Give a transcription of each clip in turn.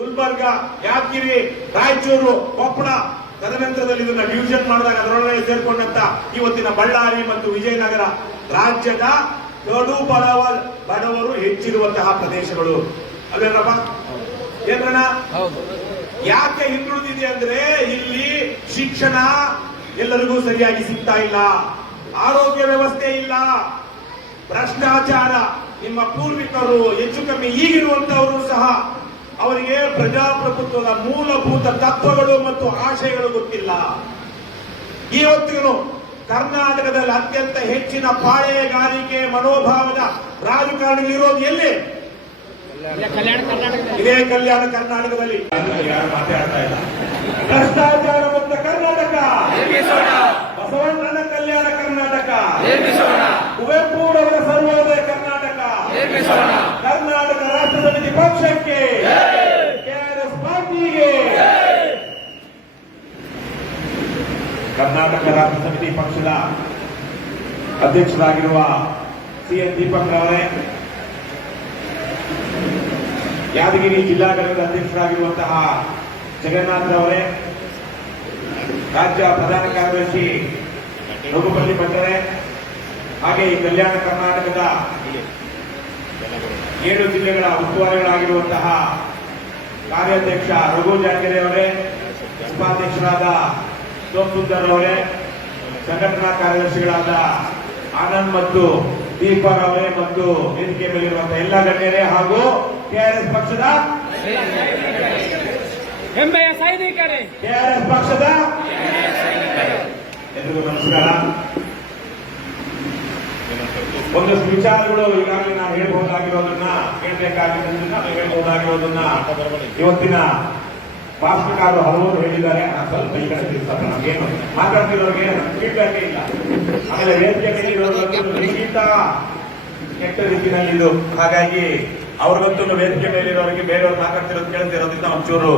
ಗುಲ್ಬರ್ಗ, ಯಾದಗಿರಿ, ರಾಯಚೂರು, ಕೊಪ್ಪಳ, ತದನಂತರದಲ್ಲಿ ಇದನ್ನ ಡಿವಿಷನ್ ಮಾಡಿದಾಗ ಅದರೊಳಗೆ ಸೇರ್ಕೊಂಡಂತ ಇವತ್ತಿನ ಬಳ್ಳಾರಿ ಮತ್ತು ವಿಜಯನಗರ ರಾಜ್ಯದ ಕಡು ಬಡವರು ಹೆಚ್ಚಿರುವಂತಹ ಪ್ರದೇಶಗಳು ಅಲ್ವೇನಪ್ಪ? ಏನ್ರಣ್ಣ? ಯಾಕೆ ಹಿಂದುಳಿದಿದೆ ಅಂದ್ರೆ ಇಲ್ಲಿ ಶಿಕ್ಷಣ ಎಲ್ಲರಿಗೂ ಸರಿಯಾಗಿ ಸಿಗ್ತಾ ಇಲ್ಲ, ಆರೋಗ್ಯ ವ್ಯವಸ್ಥೆ ಇಲ್ಲ, ಭ್ರಷ್ಟಾಚಾರ. ನಿಮ್ಮ ಪೂರ್ವಿಕರು ಹೆಚ್ಚು ಕಮ್ಮಿ ಈಗಿರುವಂತವರು ಸಹ ಅವರಿಗೆ ಪ್ರಜಾಪ್ರಭುತ್ವದ ಮೂಲಭೂತ ತತ್ವಗಳು ಮತ್ತು ಆಶಯಗಳು ಗೊತ್ತಿಲ್ಲ. ಇವತ್ತಿಗೂ ಕರ್ನಾಟಕದಲ್ಲಿ ಅತ್ಯಂತ ಹೆಚ್ಚಿನ ಪಾಳೆಗಾರಿಕೆ ಮನೋಭಾವದ ರಾಜಕಾರಣಿಗಳಿರೋದು ಎಲ್ಲಿ? ಇದೇ ಕಲ್ಯಾಣ ಕರ್ನಾಟಕದಲ್ಲಿ. ಯಾರು ಮಾತಾಡ್ತಾ ಇಲ್ಲ. ಭ್ರಷ್ಟಾಚಾರ ಮುಕ್ತ ಕರ್ನಾಟಕ, ಬಸವಣ್ಣನ ಕಲ್ಯಾಣ ಕರ್ನಾಟಕ, ಕುವೆಂಪುರವರ ಸರ್ವೋದಯ ಕರ್ನಾಟಕ, ಕರ್ನಾಟಕ ರಾಷ್ಟ್ರ ಸಮಿತಿ ಪಕ್ಷಕ್ಕೆ, ಕೆಆರ್ಎಸ್ ಪಾರ್ಟಿಗೆ. ಕರ್ನಾಟಕ ರಾಷ್ಟ್ರ ಸಮಿತಿ ಪಕ್ಷದ ಅಧ್ಯಕ್ಷರಾಗಿರುವ ಸಿಎನ್ ದೀಪಕ್ ರವರೇ, ಯಾದಗಿರಿ ಜಿಲ್ಲಾ ಘಟಕದ ಅಧ್ಯಕ್ಷರಾಗಿರುವಂತಹ ಜಗನ್ನಾಥ್ ರವರೇ, ರಾಜ್ಯ ಪ್ರಧಾನ ಕಾರ್ಯದರ್ಶಿ ರಘುಪತಿ ಭಟ್ಟರೇ, ಹಾಗೆ ಈ ಕಲ್ಯಾಣ ಕರ್ನಾಟಕದ 7 ಜಿಲ್ಲೆಗಳ ಉಸ್ತುವಾರಿಗಳಾಗಿರುವಂತಹ ಕಾರ್ಯಾಧ್ಯಕ್ಷ ರಘು ಜಾಂಗರೆ ಅವರೇ, ಉಪಾಧ್ಯಕ್ಷರಾದ ಸೋಮಸುಂದರ್ ಅವರೇ, ಸಂಘಟನಾ ಕಾರ್ಯದರ್ಶಿಗಳಾದ ಆನಂದ್ ಮತ್ತು ದೀಪಕ್ ಅವರೇ ಮತ್ತು ವೇದಿಕೆ ಮೇಲಿರುವಂತಹ ಎಲ್ಲ ಗಣ್ಯರೇ ಹಾಗೂ ಕೆಆರ್ಎಸ್ ಪಕ್ಷದ ಕೆಆರ್ಎಸ್ ಪಕ್ಷದ ಎಲ್ರಿಗೂ ನಮಸ್ಕಾರ. ಒಂದಷ್ಟು ವಿಚಾರಗಳು ಈಗಾಗಲೇ ನಾವು ಹೇಳಬಹುದಾಗಿರೋದನ್ನ, ಹೇಳ್ಬೇಕಾಗಿರೋದನ್ನ, ಹೇಳಬಹುದಾಗಿರೋದನ್ನ ಇವತ್ತಿನ ಭಾಷಣಕಾರರು ಹಲವರು ಹೇಳಿದ್ದಾರೆ. ಸ್ವಲ್ಪ ಈ ಕಡೆ ತಿರ್ತಾರೆ. ನಮಗೇನು ಮಾತಾಡ್ತಿರೋರಿಗೆ ಫೀಡ್ಬ್ಯಾಕ್ ಇಲ್ಲ. ಆಮೇಲೆ ವೇದಿಕೆ ಮೇಲಿರೋದ್ರಿಂದ ಕೆಟ್ಟ ರೀತಿಯಲ್ಲಿ ಇದು, ಹಾಗಾಗಿ ಅವ್ರಿಗಂತೂ ವೇದಿಕೆ ಮೇಲಿರೋರಿಗೆ ಬೇರೆಯವ್ರು ಮಾತಾಡ್ತಿರೋದು ಕೇಳ್ತಿರೋದ್ರಿಂದ ಒಂಚೂರು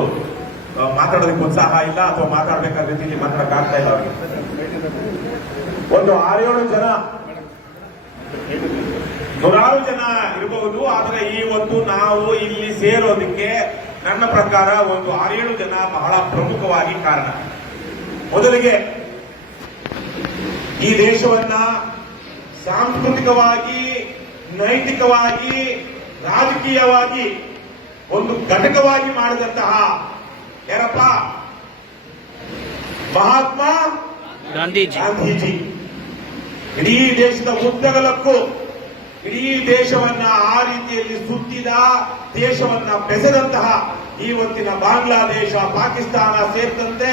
ಮಾತಾಡೋದಕ್ಕೆ ಉತ್ಸಾಹ ಇಲ್ಲ, ಅಥವಾ ಮಾತಾಡ್ಬೇಕಾದ ರೀತಿಯಲ್ಲಿ ಮಾತಾಡಕ್ಕಾಗ್ತಾ ಇಲ್ಲ ಅವ್ರಿಗೆ. ಒಂದು 6-7 ಜನ, 100 ಜನ ಇರಬಹುದು, ಆದರೆ ಇವತ್ತು ನಾವು ಇಲ್ಲಿ ಸೇರೋದಕ್ಕೆ ನನ್ನ ಪ್ರಕಾರ ಒಂದು 6-7 ಜನ ಬಹಳ ಪ್ರಮುಖವಾಗಿ ಕಾರಣ. ಮೊದಲಿಗೆ ಈ ದೇಶವನ್ನ ಸಾಂಸ್ಕೃತಿಕವಾಗಿ, ನೈತಿಕವಾಗಿ, ರಾಜಕೀಯವಾಗಿ ಒಂದು ಘಟಕವಾಗಿ ಮಾಡಿದಂತಹ ಯಾರಪ್ಪ? ಮಹಾತ್ಮ ಗಾಂಧೀಜಿ. ಇಡೀ ದೇಶದ ಉದ್ದಗಲಕ್ಕೂ ಇಡೀ ದೇಶವನ್ನ ಆ ರೀತಿಯಲ್ಲಿ ಸುತ್ತಿದ, ದೇಶವನ್ನ ಬೆಸೆದಂತಹ, ಇವತ್ತಿನ ಬಾಂಗ್ಲಾದೇಶ, ಪಾಕಿಸ್ತಾನ ಸೇರಿದಂತೆ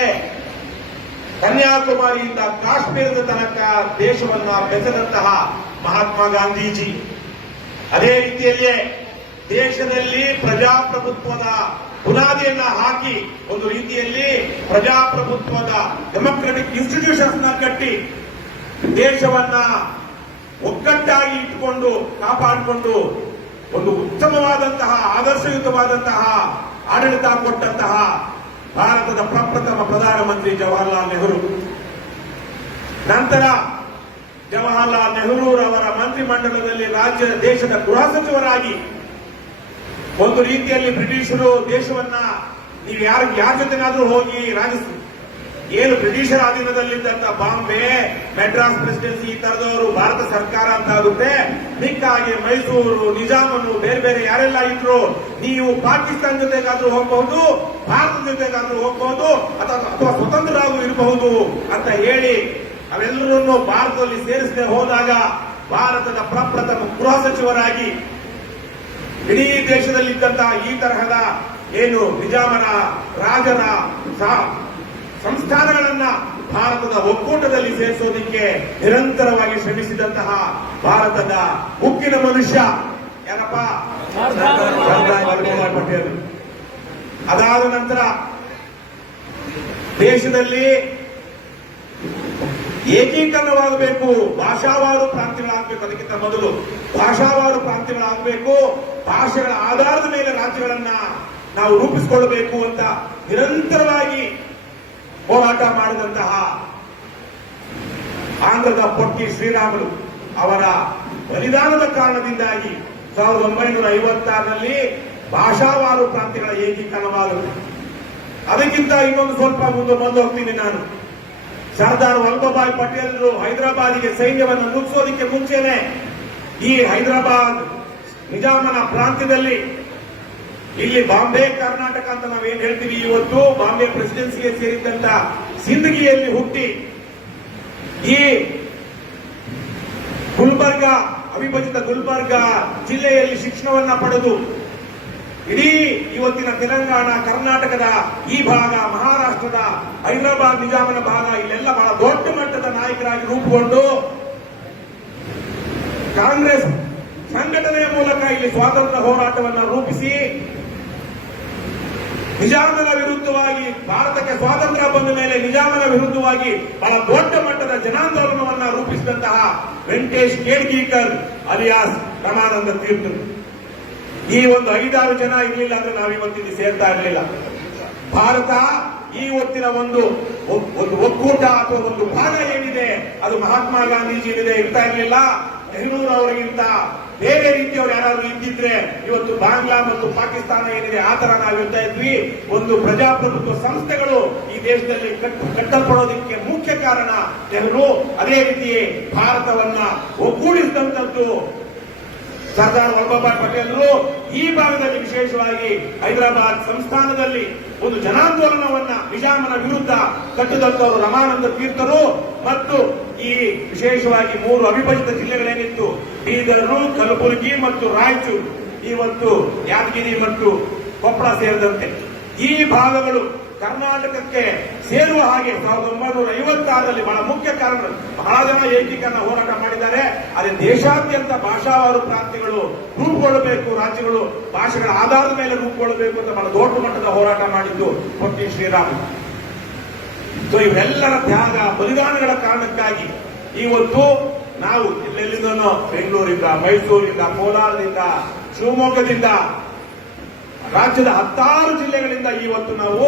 ಕನ್ಯಾಕುಮಾರಿಯಿಂದ ಕಾಶ್ಮೀರದ ತನಕ ದೇಶವನ್ನ ಬೆಸೆದಂತಹ ಮಹಾತ್ಮ ಗಾಂಧೀಜಿ. ಅದೇ ರೀತಿಯಲ್ಲೇ ದೇಶದಲ್ಲಿ ಪ್ರಜಾಪ್ರಭುತ್ವದ ಬುನಾದಿಯನ್ನ ಹಾಕಿ, ಒಂದು ರೀತಿಯಲ್ಲಿ ಪ್ರಜಾಪ್ರಭುತ್ವದ ಡೆಮೊಕ್ರೆಟಿಕ್ ಇನ್ಸ್ಟಿಟ್ಯೂಷನ್ಸ್ ನ ಕಟ್ಟಿ ದೇಶವನ್ನ ಒಗ್ಗಟ್ಟಾಗಿ ಇಟ್ಟುಕೊಂಡು ಕಾಪಾಡಿಕೊಂಡು ಒಂದು ಉತ್ತಮವಾದಂತಹ, ಆದರ್ಶಯುತವಾದಂತಹ ಆಡಳಿತ ಕೊಟ್ಟಂತಹ ಭಾರತದ ಪ್ರಪ್ರಥಮ ಪ್ರಧಾನಮಂತ್ರಿ ಜವಾಹರ್ಲಾಲ್ ನೆಹರು. ನಂತರ ಜವಾಹರ್ಲಾಲ್ ನೆಹರೂರವರ ಮಂತ್ರಿಮಂಡಲದಲ್ಲಿ ದೇಶದ ಗೃಹ ಸಚಿವರಾಗಿ ಒಂದು ರೀತಿಯಲ್ಲಿ ಬ್ರಿಟಿಷರು ದೇಶವನ್ನ, ನೀವು ಯಾರ ಜೊತೆನಾದ್ರೂ ಹೋಗಿ ಏನು ಬ್ರಿಟಿಷರ ಅಧೀನದಲ್ಲಿದ್ದಂತ ಬಾಂಬೆ, ಮೆಡ್ರಾಸ್ ಪ್ರೆಸಿಡೆನ್ಸಿ ಈ ತರದವರು ಭಾರತ ಸರ್ಕಾರ ಅಂತ ಆಗುತ್ತೆ. ಮಿಕ್ಕಾಗಿ ಮೈಸೂರು, ನಿಜಾಮನು, ಬೇರೆ ಬೇರೆ ಯಾರೆಲ್ಲ ಇದ್ರು, ನೀವು ಪಾಕಿಸ್ತಾನ ಜೊತೆಗಾದ್ರೂ ಹೋಗಬಹುದು, ಭಾರತದ ಜೊತೆಗಾದ್ರೂ ಹೋಗಬಹುದು, ಅಥವಾ ಸ್ವತಂತ್ರರಾಗೂ ಇರಬಹುದು ಅಂತ ಹೇಳಿ ಅವೆಲ್ಲರನ್ನು ಭಾರತದಲ್ಲಿ ಸೇರಿಸದೆ ಹೋದಾಗ ಭಾರತದ ಪ್ರಪ್ರಥಮ ಗೃಹ ಸಚಿವರಾಗಿ ಇಡೀ ದೇಶದಲ್ಲಿದ್ದಂತಹ ಈ ತರಹದ ಏನು ನಿಜಾಮನ, ರಾಜನ ಸಂಸ್ಥಾನಗಳನ್ನ ಭಾರತದ ಒಕ್ಕೂಟದಲ್ಲಿ ಸೇರಿಸೋದಕ್ಕೆ ನಿರಂತರವಾಗಿ ಶ್ರಮಿಸಿದಂತಹ ಭಾರತದ ಉಕ್ಕಿನ ಮನುಷ್ಯ ಯಾರಪ್ಪ? ಸರ್ದಾರ್ ವಲ್ಲಭಭಾಯಿ ಪಟೇಲ್. ಅದಾದ ನಂತರ ದೇಶದಲ್ಲಿ ಏಕೀಕರಣವಾಗಬೇಕು, ಭಾಷಾವಾರು ಪ್ರಾಂತ್ಯಗಳಾಗಬೇಕು. ಅದಕ್ಕಿಂತ ಮೊದಲು ಭಾಷಾವಾರು ಪ್ರಾಂತ್ಯಗಳಾಗಬೇಕು, ಭಾಷೆಗಳ ಆಧಾರದ ಮೇಲೆ ರಾಜ್ಯಗಳನ್ನ ನಾವು ರೂಪಿಸಿಕೊಳ್ಳಬೇಕು ಅಂತ ನಿರಂತರವಾಗಿ ಹೋರಾಟ ಮಾಡಿದಂತಹ ಆಂಧ್ರದ ಪೊಟ್ಟಿ ಶ್ರೀರಾಮುಲು ಅವರ ಬಲಿದಾನದ ಕಾರಣದಿಂದಾಗಿ 1956ರಲ್ಲಿ ಭಾಷಾವಾರು ಪ್ರಾಂತ್ಯಗಳ ಏಕೀಕರಣವಾಗುತ್ತೆ. ಅದಕ್ಕಿಂತ ಇನ್ನೊಂದು ಸ್ವಲ್ಪ ಮುಂದೆ ಹೋಗ್ತೀನಿ ನಾನು. ಸರ್ದಾರ್ ವಲ್ಲಭಭಾಯಿ ಪಟೇಲರು ಹೈದರಾಬಾದಿಗೆ ಸೈನ್ಯವನ್ನು ನುಗ್ಗಿಸೋದಕ್ಕೆ ಮುಂಚೆನೆ ಈ ಹೈದರಾಬಾದ್ ನಿಜಾಮನ ಪ್ರಾಂತ್ಯದಲ್ಲಿ ಇಲ್ಲಿ ಬಾಂಬೆ ಕರ್ನಾಟಕ ಅಂತ ನಾವೇನ್ ಹೇಳ್ತೀವಿ, ಇವತ್ತು ಬಾಂಬೆ ಪ್ರೆಸಿಡೆನ್ಸಿಗೆ ಸೇರಿದಂತ ಸಿಂದಗಿಯಲ್ಲಿ ಹುಟ್ಟಿ ಈ ಗುಲ್ಬರ್ಗ ಅವಿಭಜಿತ ಗುಲ್ಬರ್ಗ ಜಿಲ್ಲೆಯಲ್ಲಿ ಶಿಕ್ಷಣವನ್ನ ಪಡೆದು ಇಡೀ ಇವತ್ತಿನ ತೆಲಂಗಾಣ, ಕರ್ನಾಟಕದ ಈ ಭಾಗ, ಮಹಾರಾಷ್ಟ್ರದ ಹೈದರಾಬಾದ್ ನಿಜಾಮನ ಭಾಗ, ಇಲ್ಲೆಲ್ಲ ಬಹಳ ದೊಡ್ಡ ಮಟ್ಟದ ನಾಯಕರಾಗಿ ರೂಪುಗೊಂಡು ಕಾಂಗ್ರೆಸ್ ಸಂಘಟನೆಯ ಮೂಲಕ ಇಲ್ಲಿ ಸ್ವಾತಂತ್ರ್ಯ ಹೋರಾಟವನ್ನು ರೂಪಿಸಿ ನಿಜಾಮನ ವಿರುದ್ಧವಾಗಿ, ಭಾರತಕ್ಕೆ ಸ್ವಾತಂತ್ರ್ಯ ಬಂದ ಮೇಲೆ ನಿಜಾಮನ ವಿರುದ್ಧವಾಗಿ ಬಹಳ ದೊಡ್ಡ ಮಟ್ಟದ ಜನಾಂದೋಲನವನ್ನ ರೂಪಿಸಿದಂತಹ ವೆಂಕಟೇಶ್ ಕೇಡ್ಗೀಕರ್ ಅಲಿಯಾಸ್ ರಮಾನಂದ ತೀರ್ಥರು. ಈ ಒಂದು 5-6 ಜನ ಇರಲಿಲ್ಲ ಅಂದ್ರೆ ನಾವಿವತ್ತಿಲ್ಲಿ ಸೇರ್ತಾ ಇರಲಿಲ್ಲ. ಭಾರತ ಈ ಹೊತ್ತಿನ ಒಂದು ಒಕ್ಕೂಟ ಅಥವಾ ಒಂದು ಭಾಗ ಏನಿದೆ ಅದು ಮಹಾತ್ಮ ಗಾಂಧೀಜಿ ಏನಿದೆ ಇರ್ತಾ ಇರಲಿಲ್ಲ. ನೆಹರು ಅವರಿಗಿಂತ ಬೇರೆ ರೀತಿಯವರು ಯಾರಾದ್ರೂ ಇದ್ದಿದ್ರೆ ಇವತ್ತು ಬಾಂಗ್ಲಾ ಮತ್ತು ಪಾಕಿಸ್ತಾನ ಏನಿದೆ ಆ ತರ ನಾವಿರ್ತಾ ಇದ್ವಿ. ಒಂದು ಪ್ರಜಾಪ್ರಭುತ್ವ ಸಂಸ್ಥೆಗಳು ಈ ದೇಶದಲ್ಲಿ ಕಟ್ಟಲ್ಪಡೋದಕ್ಕೆ ಮುಖ್ಯ ಕಾರಣ ನೆಹರು. ಅದೇ ರೀತಿ ಭಾರತವನ್ನ ಒಗ್ಗೂಡಿಸಿದಂತದ್ದು ಸರ್ದಾರ್ ವಲ್ಲಭಭಾಯಿ ಪಟೇಲರು. ಈ ಭಾಗದಲ್ಲಿ ವಿಶೇಷವಾಗಿ ಹೈದರಾಬಾದ್ ಸಂಸ್ಥಾನದಲ್ಲಿ ಒಂದು ಜನಾಂದೋಲನವನ್ನ ನಿಜಾಮನ ವಿರುದ್ಧ ಕಟ್ಟಿದಂತವರು ರಮಾನಂದ ತೀರ್ಥರು. ಮತ್ತು ಈ ವಿಶೇಷವಾಗಿ 3 ಅವಿಭಜಿತ ಜಿಲ್ಲೆಗಳೇನಿತ್ತು, ಬೀದರು, ಕಲಬುರಗಿ ಮತ್ತು ರಾಯಚೂರು, ಇವತ್ತು ಯಾದಗಿರಿ ಮತ್ತು ಕೊಪ್ಪಳ ಸೇರಿದಂತೆ ಈ ಭಾಗಗಳು ಕರ್ನಾಟಕಕ್ಕೆ ಸೇರುವ ಹಾಗೆ 1956ರಲ್ಲಿ ಬಹಳ ಮುಖ್ಯ ಕಾರಣಗಳು. ಬಹಳ ಜನ ಏಕೀಕರಣ ಹೋರಾಟ ಮಾಡಿದ್ದಾರೆ. ಅದೇ ದೇಶಾದ್ಯಂತ ಭಾಷಾವಾರು ಪ್ರಾಂತ್ಯಗಳು ರೂಪುಗೊಳ್ಳಬೇಕು, ರಾಜ್ಯಗಳು ಭಾಷೆಗಳ ಆಧಾರದ ಮೇಲೆ ರೂಪುಗೊಳ್ಳಬೇಕು ಅಂತ ಬಹಳ ದೊಡ್ಡ ಮಟ್ಟದ ಹೋರಾಟ ಮಾಡಿದ್ದು ಪೊಟ್ಟಿ ಶ್ರೀರಾಮ್. ಸೊ ಇವರೆಲ್ಲರ ತ್ಯಾಗ ಬಲಿದಾನಗಳ ಕಾರಣಕ್ಕಾಗಿ ಇವತ್ತು ನಾವು ಎಲ್ಲೆಲ್ಲಿಂದನೋ, ಬೆಂಗಳೂರಿಂದ, ಮೈಸೂರಿಂದ, ಕೋಲಾರದಿಂದ, ಶಿವಮೊಗ್ಗದಿಂದ, ರಾಜ್ಯದ 16 ಜಿಲ್ಲೆಗಳಿಂದ ಇವತ್ತು ನಾವು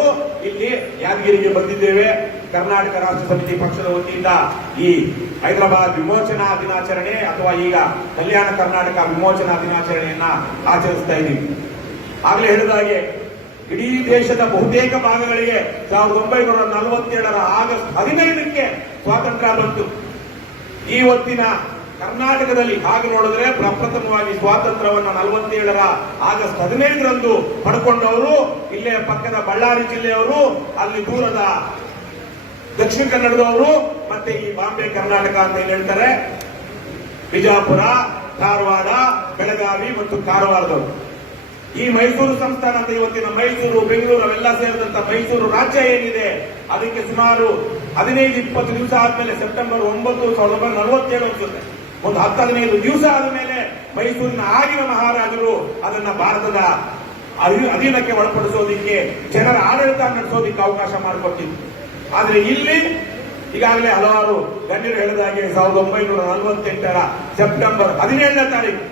ಇಲ್ಲಿ ಯಾದಗಿರಿಗೆ ಬಂದಿದ್ದೇವೆ. ಕರ್ನಾಟಕ ರಾಷ್ಟ್ರ ಸಮಿತಿ ಪಕ್ಷದ ವತಿಯಿಂದ ಈ ಹೈದರಾಬಾದ್ ವಿಮೋಚನಾ ದಿನಾಚರಣೆ ಅಥವಾ ಈಗ ಕಲ್ಯಾಣ ಕರ್ನಾಟಕ ವಿಮೋಚನಾ ದಿನಾಚರಣೆಯನ್ನ ಆಚರಿಸ್ತಾ ಇದ್ದೀವಿ. ಆಗಲೇ ಹೇಳಿದ ಹಾಗೆ ಇಡೀ ದೇಶದ ಬಹುತೇಕ ಭಾಗಗಳಿಗೆ 1947ರ ಆಗಸ್ಟ್ 15ಕ್ಕೆ ಸ್ವಾತಂತ್ರ್ಯ ಬಂತು. ಇವತ್ತಿನ ಕರ್ನಾಟಕದಲ್ಲಿ ಹಾಗೆ ನೋಡಿದ್ರೆ ಪ್ರಪ್ರಥಮವಾಗಿ ಸ್ವಾತಂತ್ರ್ಯವನ್ನು 47ರ ಆಗಸ್ಟ್ 15ರಂದು ಪಡ್ಕೊಂಡವರು ಇಲ್ಲೇ ಪಕ್ಕದ ಬಳ್ಳಾರಿ ಜಿಲ್ಲೆಯವರು, ಅಲ್ಲಿ ದೂರದ ದಕ್ಷಿಣ ಕನ್ನಡದವರು, ಮತ್ತೆ ಈ ಬಾಂಬೆ ಕರ್ನಾಟಕ ಅಂತ ಏನ್ ಹೇಳ್ತಾರೆ, ಬಿಜಾಪುರ, ಧಾರವಾಡ, ಬೆಳಗಾವಿ ಮತ್ತು ಕಾರವಾರದವರು. ಈ ಮೈಸೂರು ಸಂಸ್ಥಾನ ಅಂತ ಇವತ್ತಿನ ಮೈಸೂರು, ಬೆಂಗಳೂರು ಅವೆಲ್ಲ ಸೇರಿದಂತ ಮೈಸೂರು ರಾಜ್ಯ ಏನಿದೆ ಅದಕ್ಕೆ ಸುಮಾರು 15-20 ದಿವಸ ಆದ್ಮೇಲೆ ಸೆಪ್ಟೆಂಬರ್ 9, 1947 ಅನ್ಸುತ್ತೆ, ಒಂದು 10-15 ದಿವಸ ಆದಮೇಲೆ ಮೈಸೂರಿನ ಆಗಿನ ಮಹಾರಾಜರು ಅದನ್ನ ಭಾರತದ ಅಧೀನಕ್ಕೆ ಒಳಪಡಿಸೋದಿಕ್ಕೆ, ಜನರ ಆಡಳಿತ ನಡೆಸೋದಿಕ್ಕೆ ಅವಕಾಶ ಮಾಡಿಕೊಟ್ಟಿದ್ರು. ಆದ್ರೆ ಇಲ್ಲಿ ಈಗಾಗಲೇ ಹಲವಾರು ಗಣ್ಯರು ಹೇಳಿದಾಗೆ 1948ರ ಸೆಪ್ಟೆಂಬರ್ 17ನೇ ತಾರೀಕು,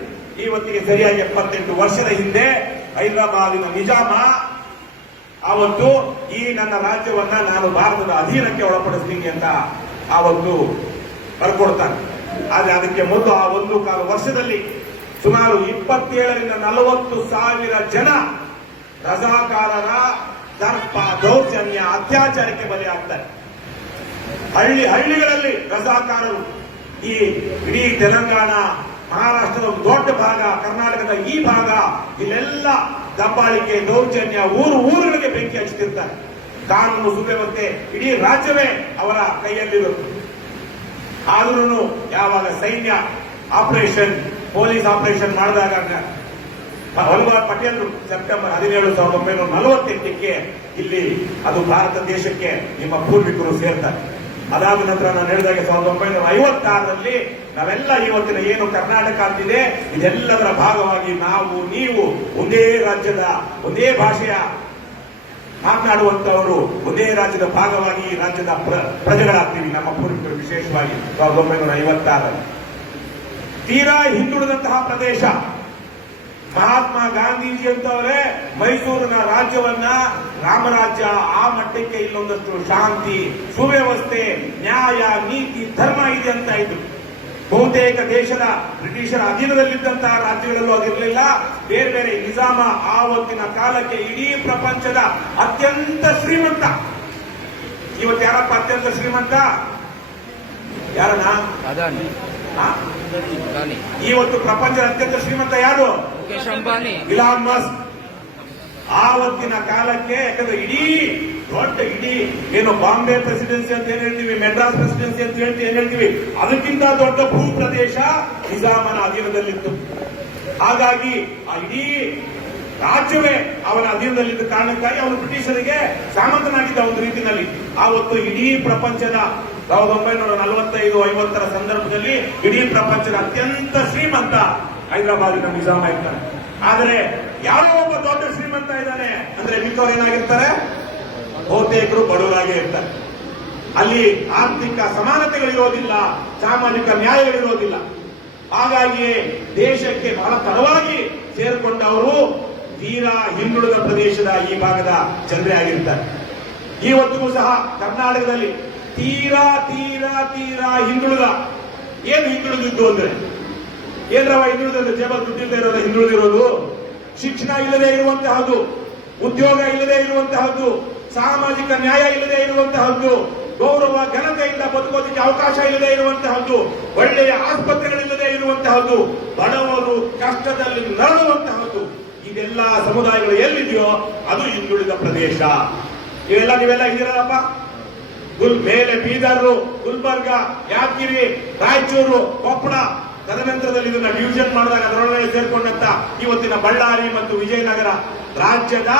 ಇವತ್ತಿಗೆ ಸರಿಯಾಗಿ 78 ವರ್ಷದ ಹಿಂದೆ ಹೈದರಾಬಾದಿನ ನಿಜಾಮ ಆವತ್ತು ಈ ನನ್ನ ರಾಜ್ಯವನ್ನ ನಾನು ಭಾರತದ ಅಧೀನಕ್ಕೆ ಒಳಪಡಿಸ್ತೀನಿ ಅಂತ ಆವತ್ತು ಬರ್ಕೊಡ್ತಾನೆ. ಆದ್ರೆ ಅದಕ್ಕೆ ಮೊದಲು ಆ 1.25 ವರ್ಷದಲ್ಲಿ ಸುಮಾರು 27ರಿಂದ 40 ಸಾವಿರ ಜನ ರಜಾಕಾರರ ದರ್ಪ, ದೌರ್ಜನ್ಯ, ಅತ್ಯಾಚಾರಕ್ಕೆ ಬಲಿಯಾಗ್ತಾರೆ. ಹಳ್ಳಿಗಳಲ್ಲಿ ರಜಾಕಾರರು ಈ ಇಡೀ ತೆಲಂಗಾಣ, ಮಹಾರಾಷ್ಟ್ರದ ಒಂದು ದೊಡ್ಡ ಭಾಗ, ಕರ್ನಾಟಕದ ಈ ಭಾಗ, ಇಲ್ಲೆಲ್ಲ ದಬ್ಬಾಳಿಕೆ, ದೌರ್ಜನ್ಯ, ಊರುಗಳಿಗೆ ಬೆಂಕಿ ಹಚ್ಚುತ್ತಿರ್ತಾರೆ. ಕಾನೂನು ಸುವ್ಯವಸ್ಥೆ ಇಡೀ ರಾಜ್ಯವೇ ಅವರ ಕೈಯಲ್ಲಿರುತ್ತೆ. ಆದ್ರೂ ಯಾವಾಗ ಸೈನ್ಯ ಆಪರೇಷನ್, ಪೊಲೀಸ್ ಆಪರೇಷನ್ ಮಾಡಿದಾಗ ವಲ್ಲಭಭಾಯಿ ಪಟೇಲರು ಸೆಪ್ಟೆಂಬರ್ 17, 1948ಕ್ಕೆ ಇಲ್ಲಿ ಅದು ಭಾರತ ದೇಶಕ್ಕೆ ನಿಮ್ಮ ಪೂರ್ವಿಕರು ಸೇರ್ತಾರೆ. ಅದಾದ ನಂತರ ನಾನು ಹೇಳಿದಾಗ 1956ರಲ್ಲಿ ನಾವೆಲ್ಲ ಇವತ್ತಿನ ಏನು ಕರ್ನಾಟಕ ಅಂತಿದೆ ಇದೆಲ್ಲದರ ಭಾಗವಾಗಿ ನಾವು ನೀವು ಒಂದೇ ರಾಜ್ಯದ, ಒಂದೇ ಭಾಷೆಯ ಮಾತನಾಡುವಂತವರು, ಒಂದೇ ರಾಜ್ಯದ ಭಾಗವಾಗಿ ಈ ರಾಜ್ಯದ ಪ್ರಜೆಗಳಾಗ್ತೀವಿ. ನಮ್ಮ ಪೂರ್ವಿಕರು ವಿಶೇಷವಾಗಿ 1956ರಲ್ಲಿ ತೀರಾ ಹಿಂದುಳಿದಂತಹ ಪ್ರದೇಶ. ಮಹಾತ್ಮ ಗಾಂಧೀಜಿ ಅಂತವರೇ ಮೈಸೂರಿನ ರಾಜ್ಯವನ್ನ ರಾಮರಾಜ್ಯ, ಆ ಮಟ್ಟಕ್ಕೆ ಇಲ್ಲೊಂದಷ್ಟು ಶಾಂತಿ, ಸುವ್ಯವಸ್ಥೆ, ನ್ಯಾಯ, ನೀತಿ, ಧರ್ಮ ಇದೆ ಅಂತ ಇದ್ರು. ಬಹುತೇಕ ದೇಶದ ಬ್ರಿಟಿಷರ ಅಧೀನದಲ್ಲಿದ್ದಂತಹ ರಾಜ್ಯಗಳಲ್ಲೂ ಅದಿರಲಿಲ್ಲ. ಬೇರೆ ಬೇರೆ ನಿಜಾಮ ಆವತ್ತಿನ ಕಾಲಕ್ಕೆ ಇಡೀ ಪ್ರಪಂಚದ ಅತ್ಯಂತ ಶ್ರೀಮಂತ. ಇವತ್ತು ಯಾರಪ್ಪ ಅತ್ಯಂತ ಶ್ರೀಮಂತ? ಯಾರನ್ನ? ಅದಾನಿ. ಇವತ್ತು ಪ್ರಪಂಚದ ಅತ್ಯಂತ ಶ್ರೀಮಂತ ಯಾರು? Mukesh Ambani, Elon Musk. ಆವತ್ತಿನ ಕಾಲಕ್ಕೆ ಯಾಕಂದ್ರೆ ಇಡೀ ಏನು ಬಾಂಬೆ ಪ್ರೆಸಿಡೆನ್ಸಿ ಅಂತ ಏನ್ ಹೇಳ್ತೀವಿ, ಮೆಡ್ರಾಸ್ ಪ್ರೆಸಿಡೆನ್ಸಿ ಅಂತ ಏನ್ ಹೇಳ್ತೀವಿ, ಅದಕ್ಕಿಂತ ದೊಡ್ಡ ಭೂ ಪ್ರದೇಶ ನಿಜಾಮನ ಅಧೀನದಲ್ಲಿತ್ತು. ಹಾಗಾಗಿ ಆ ಇಡೀ ರಾಜ್ಯವೇ ಅವನ ಅಧೀನದಲ್ಲಿದ್ದ ಕಾರಣಕ್ಕಾಗಿ ಅವನು ಬ್ರಿಟಿಷರಿಗೆ ಸಾಮಂತನಾಗಿದ್ದ ಒಂದು ರೀತಿಯಲ್ಲಿ. ಆವತ್ತು ಇಡೀ ಪ್ರಪಂಚದ 1945-50 ಸಂದರ್ಭದಲ್ಲಿ ಇಡೀ ಪ್ರಪಂಚದ ಅತ್ಯಂತ ಶ್ರೀಮಂತ ಹೈದರಾಬಾದಿನ ನಿಜಾಮ ಇರ್ತಾನೆ. ಆದರೆ ಯಾರೋ ಒಬ್ಬ ದೊಡ್ಡ ಶ್ರೀಮಂತ ಇದ್ದಾನೆ ಅಂದ್ರೆ ಮಿಕ್ಕವರು ಏನಾಗಿರ್ತಾರೆ? ಬಹುತೇಕರು ಬಡವರಾಗೇ ಇರ್ತಾರೆ. ಅಲ್ಲಿ ಆರ್ಥಿಕ ಸಮಾನತೆಗಳಿರೋದಿಲ್ಲ, ಸಾಮಾಜಿಕ ನ್ಯಾಯಗಳಿರೋದಿಲ್ಲ. ಹಾಗಾಗಿ ದೇಶಕ್ಕೆ ಬಹಳ ತಡವಾಗಿ ಸೇರಿಕೊಂಡವರು ತೀರಾ ಹಿಂದುಳಿದ ಪ್ರದೇಶದ ಈ ಭಾಗದ ಜನರೇ ಆಗಿರ್ತಾರೆ. ಇವತ್ತಿಗೂ ಸಹ ಕರ್ನಾಟಕದಲ್ಲಿ ತೀರಾ ತೀರಾ ತೀರಾ ಹಿಂದುಳಿದ, ಏನು ಹಿಂದುಳಿದಿದ್ದು ಅಂದ್ರೆ ಏನ್ರವ ಹಿಂದುಳಿದ? ಜೇಬಲ್ ದುಡ್ಡಿಲ್ಲದೆ ಇರೋದು ಹಿಂದುಳಿದಿರೋದು, ಶಿಕ್ಷಣ ಇಲ್ಲದೆ ಇರುವಂತಹದ್ದು, ಉದ್ಯೋಗ ಇಲ್ಲದೆ ಇರುವಂತಹದ್ದು, ಸಾಮಾಜಿಕ ನ್ಯಾಯ ಇಲ್ಲದೆ ಇರುವಂತಹದ್ದು, ಗೌರವ ಘನತೆಯಿಂದ ಬದುಕೋದಕ್ಕೆ ಅವಕಾಶ ಇಲ್ಲದೆ ಇರುವಂತಹದ್ದು, ಒಳ್ಳೆಯ ಆಸ್ಪತ್ರೆಗಳಿಲ್ಲದೆ ಇರುವಂತಹದ್ದು, ಬಡವರು ಕಷ್ಟದಲ್ಲಿ ನರಳುವಂತಹದ್ದು. ಇದೆಲ್ಲ ಸಮುದಾಯಗಳು ಎಲ್ಲಿದೆಯೋ ಅದು ಹಿಂದುಳಿದ ಪ್ರದೇಶ. ನೀವೆಲ್ಲ ಇದ್ದೀರಲ್ಲಪ್ಪ. ಮೇಲೆ ಬೀದರ್, ಗುಲ್ಬರ್ಗ, ಯಾದಗಿರಿ, ರಾಯಚೂರು, ಕೊಪ್ಪಳ, ತದನಂತರದಲ್ಲಿ ಇದನ್ನ ಡಿವಿಷನ್ ಮಾಡಿದಾಗ ಅದರೊಳಗೆ ಸೇರ್ಕೊಂಡಂತ ಇವತ್ತಿನ ಬಳ್ಳಾರಿ ಮತ್ತು ವಿಜಯನಗರ ರಾಜ್ಯದ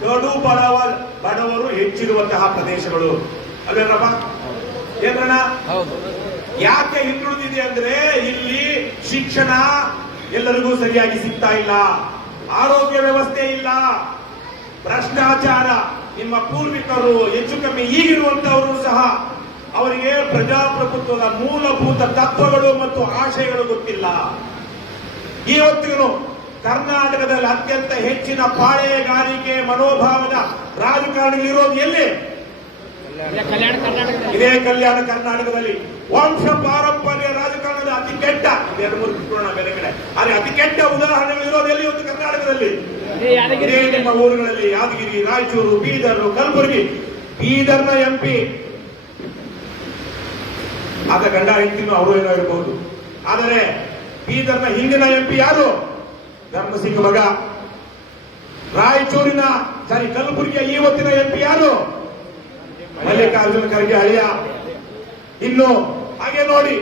ಕಡು ಬಡವರು ಹೆಚ್ಚಿರುವಂತಹ ಪ್ರದೇಶಗಳು ಅಲ್ವೇನಪ್ಪ? ಏನ ಯಾಕೆ ಹಿಂದುಳಿದಿದೆ ಅಂದ್ರೆ ಇಲ್ಲಿ ಶಿಕ್ಷಣ ಎಲ್ಲರಿಗೂ ಸರಿಯಾಗಿ ಸಿಗ್ತಾ ಇಲ್ಲ, ಆರೋಗ್ಯ ವ್ಯವಸ್ಥೆ ಇಲ್ಲ, ಭ್ರಷ್ಟಾಚಾರ. ನಿಮ್ಮ ಪೂರ್ವಿಕರು ಹೆಚ್ಚು ಕಮ್ಮಿ ಈಗಿರುವಂತವರು ಸಹ ಅವರಿಗೆ ಪ್ರಜಾಪ್ರಭುತ್ವದ ಮೂಲಭೂತ ತತ್ವಗಳು ಮತ್ತು ಆಶಯಗಳು ಗೊತ್ತಿಲ್ಲ. ಇವತ್ತಿಗೂ ಕರ್ನಾಟಕದಲ್ಲಿ ಅತ್ಯಂತ ಹೆಚ್ಚಿನ ಪಾಳೆಗಾರಿಕೆ ಮನೋಭಾವದ ರಾಜಕಾರಣಿಗಳಿರೋದು ಎಲ್ಲಿ? ಇದೇ ಕಲ್ಯಾಣ ಕರ್ನಾಟಕದಲ್ಲಿ. ವಂಶ ಪಾರಂಪರ್ಯ ರಾಜಕಾರಣದ ಅತಿ ಕೆಟ್ಟ ಬೇರೆ ಕಡೆ ಆದರೆ ಅತಿ ಕೆಟ್ಟ ಉದಾಹರಣೆಗಳಿರೋದು ಎಲ್ಲಿ? ಇವತ್ತು ಕರ್ನಾಟಕದಲ್ಲಿ ಇದೇ ನಿಮ್ಮ ಊರುಗಳಲ್ಲಿ ಯಾದಗಿರಿ, ರಾಯಚೂರು, ಬೀದರ್, ಕಲಬುರಗಿ. ಬೀದರ್ನ ಎಂಪಿ ಆದ ಗಂಡ ಹೆಂಡತಿನೂ ಅವರು ಏನೋ ಇರಬಹುದು, ಆದರೆ ಬೀದರ್ನ ಹಿಂದಿನ ಎಂಪಿ ಯಾರು? ಧರ್ಮಸಿಂಗ್ ಮಗ. ರಾಯಚೂರಿನ ಕಲಬುರಗಿಯ ಇವತ್ತಿನ ಎಂಪಿ ಯಾರು? ಮಲ್ಲಿಕಾರ್ಜುನ ಖರ್ಗೆ ಅಳಿಯ. ಇನ್ನು ಹಾಗೆ ನೋಡಿ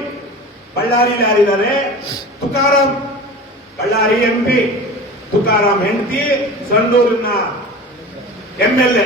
ಬಳ್ಳಾರಿಯಲ್ಲಿ ಯಾರಿದ್ದಾರೆ? ತುಕಾರಾಂ, ಬಳ್ಳಾರಿ ಎಂಪಿ. ತುಕಾರಾಂ ಹೆಂಡತಿ ಸಂಡೂರಿನ MLA.